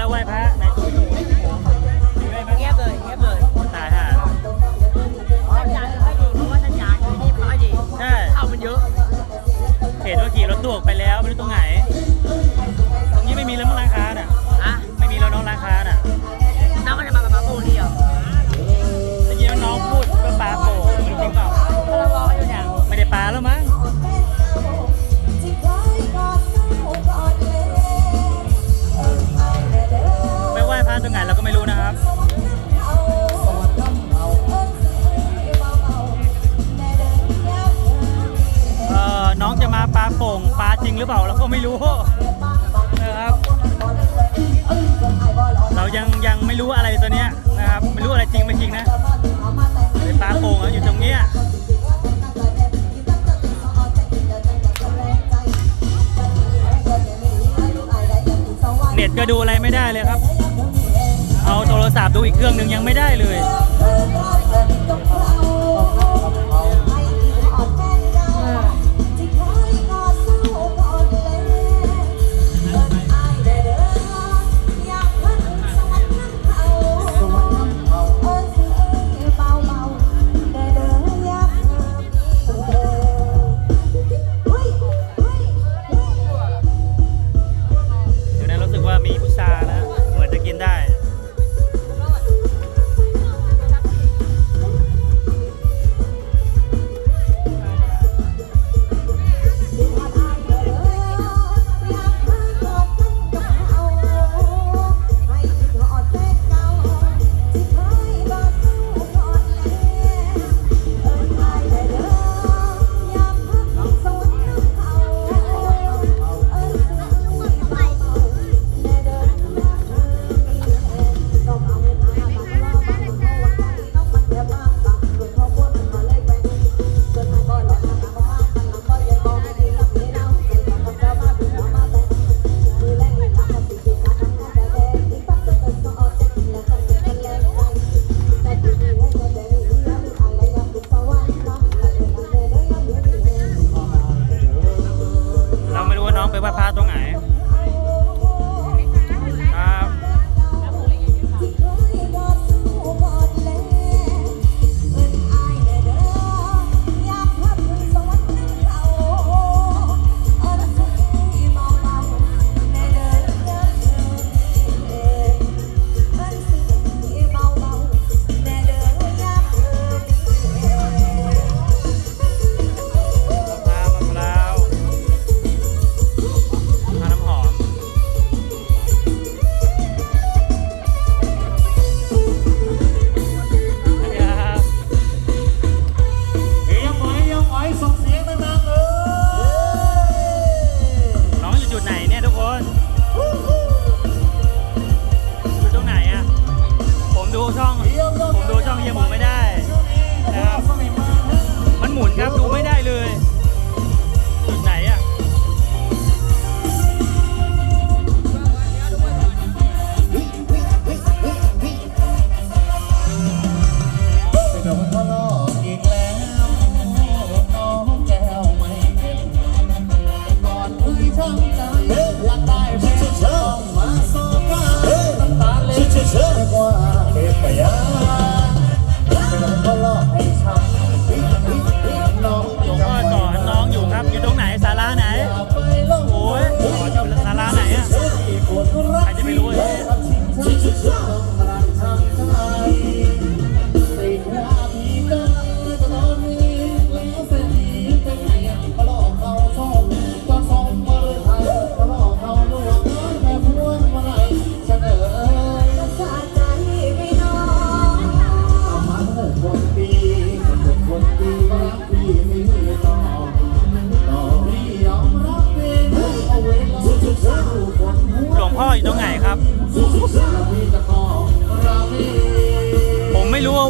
แล้วไหว้พระในตู้อยู่เงียบเลยเงียบเลยตายห่าสัญญาณไม่ค่อยดีเพราะว่าสัญญาณที่นี่ไม่ดีใช่เข้ามันเยอะ เห็นว่าขี่รถตู้กไปแล้วไม่รู้ตรงไหน ไม่รู้อะไรตัวเนี้ยนะครับไม่รู้อะไรจริงไม่จริงนะเป็นปลาโป่งอยู่ตรงเนี้ยเน็ตก็ดูอะไรไม่ได้เลยครับ เอาโทรศัพท์ดูอีกเครื่องหนึ่งยังไม่ได้เลย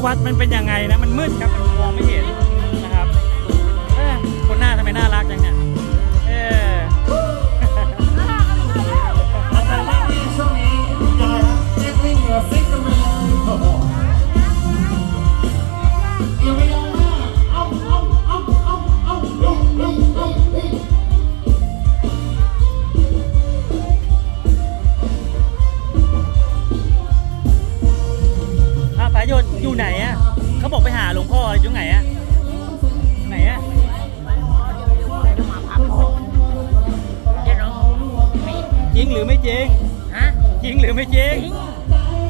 วัดมันเป็นยังไงนะ มันมืดครับ มันมองไม่เห็น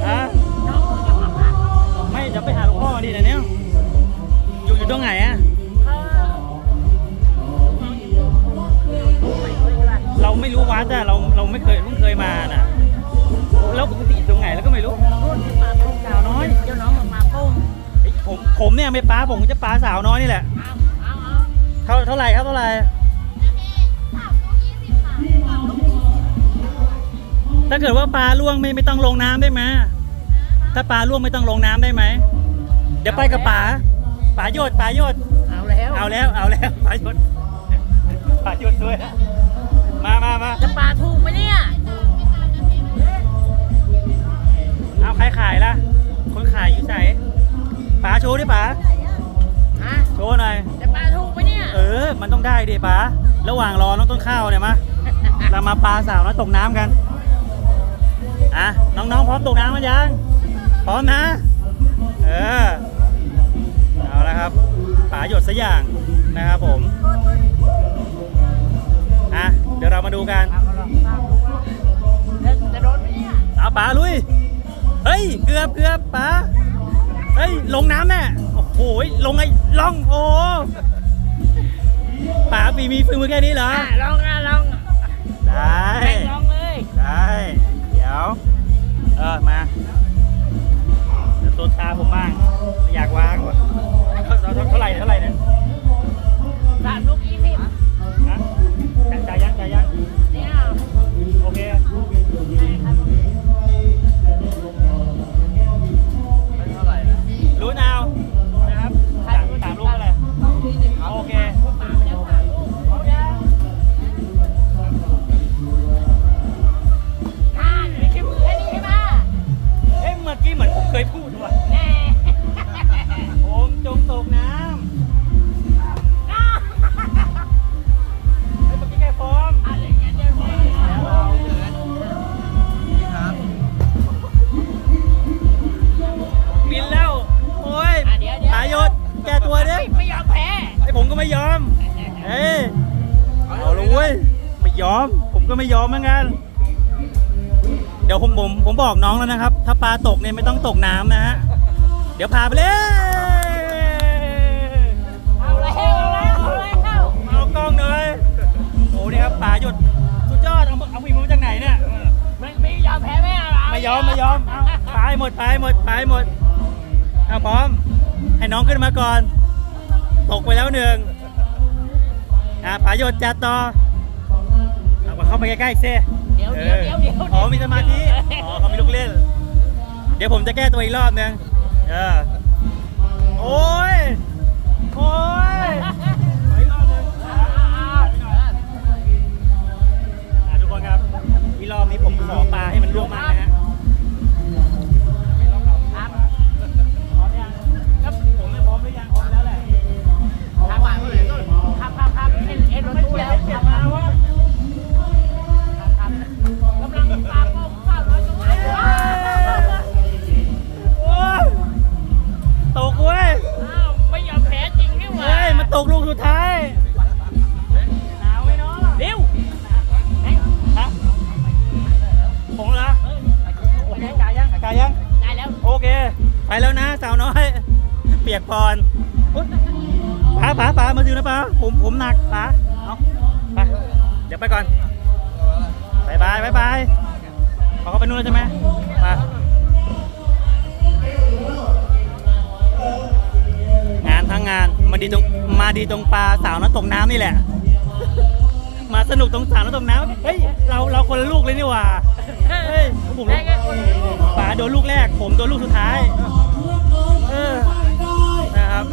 ฮะน้องจะมาพับไม่จะไปหาหลวงพ่อดินะเนี่ยอยู่อยู่ตรงไหนอะเขาไม่เคยกันเราไม่รู้วัดอะเราเราไม่เคยเพิ่งเคยมาน่ะแล้วปกติอยู่ตรงไหนแล้วก็ไม่รู้รุ่นที่มาพุ่งดาวน้อยเดี๋ยวน้องมาพุ่งเฮ้ยผมผมเนี่ยไม่ป้าผมจะป้าสาวน้อยนี่แหละเอาเอาเอาเท่าเท่าไหร่ครับเท่าไหร่ ถ้าเกิดว่าปลาล่วงไม่ไม่ต้องลงน้ำได้ไหมถ้าปลาล่วงไม่ต้องลงน้ำได้ไหม เดี๋ยวไปกับป๋าป๋าโยดป๋าโยด เอาแล้วเอาแล้วเอาแล้วป๋าโยดป๋าโยดด้วยมามามาจะปลาถูกไหมเนี่ยเอาใครขายล่ะ คนขายอยู่ไหนป๋าโชว์ดิป๋าฮะโชว์หน่อย จะปลาถูกไหมเนี่ยเออ มันต้องได้ดิป๋าระหว่างรอน้องต้นข้าวเนี่ยมา เรามาปลาสาวแล้วตกน้ำกัน อะน้องๆพร้อมตกน้ำกันยังพร้อมนะ เออเอาละครับป๋าหยดสักอย่างนะครับผมอะเดี๋ยวเรามาดูกันจะจะโดนไหมเนี่ยเอาป๋าลุยเฮ้ยเกือบเกือบป๋าเฮ้ยลงน้ำแน่โอ้โหลงไงล่องโอ้ป๋าปีมีฝีมือแค่นี้เหรออะลองนะลองได้แม่งลองเลยได้ เดี๋ย ไม่ยอม เอ้ยเอาละเว้ยไม่ยอม ผมก็ไม่ยอมเหมือนกัน เดี๋ยวผมผมผมบอกน้องแล้วนะครับ ถ้าปลาตกเนี่ยไม่ต้องตกน้ำนะฮะ เดี๋ยวพาไปเลยเอาแล้วเอาแล้วเอาแล้วเอากล้องหน่อยโอ้นี่ครับปลาหยดสุดยอด เอาเอาฝีมือมาจากไหนเนี่ย ไม่ไม่ยอมแพ้ไม่เอาไม่ยอมไม่ยอมเอาไปหมดไปหมดไปหมดเอาพร้อม ให้น้องขึ้นมาก่อน ตกไปแล้วหนึ่ง อ่าปลาหยดจัดต่อเอาเข้าไปใกล้ๆอีกซิเดี๋ยวเดี๋ยวเดี๋ยวเดี๋ยวอ๋อมีสมาธิอ๋อเขามีลูกเล่น เดี๋ยวผมจะแก้ตัวอีกรอบนึงเออโอ้ยโอ้ยไปอีกรอบนึงอะทุกคนครับวิรอบนี้ผมขอปลาให้มันร่วงมากนะฮะ กายยังกายยัง ได้แล้ว โอเค ไปแล้วนะสาวน้อย เปียกปอนอุ๊ยป๋าป๋าป๋ามาดูนะป๋าผมผมหนักป๋าเอาไปเดี๋ยวไปก่อนบายบายบายบายเขาก็ไปนู่นแล้วใช่ไหมไปงานทั้งงานมาดีตรงมาดีตรงปลาสาวน้อยตกน้ำนี่แหละ มาสนุกตรงสาวน้อยตกน้ำเฮ้ยเราเราคนละลูกเลยนี่หว่าเฮ้ยผมได้ไงคนป๋าโดนลูกแรก ผมโดนลูกสุดท้ายเออนะครับ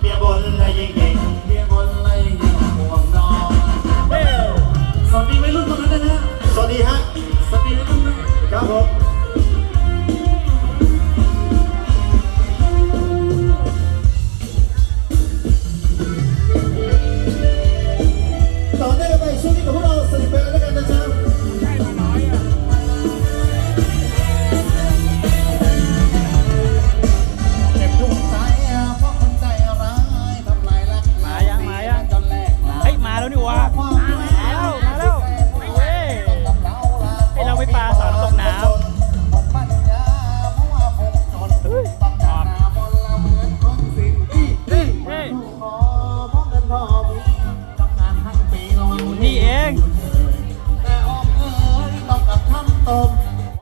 เบียร์บนและยิงเก่งเบียร์บนและยิงเก่งห่วงน้องเฮ้ยสวัสดีวัยรุ่นทุกท่านนะฮะสวัสดีฮะสวัสดีวัยรุ่นนะครับผม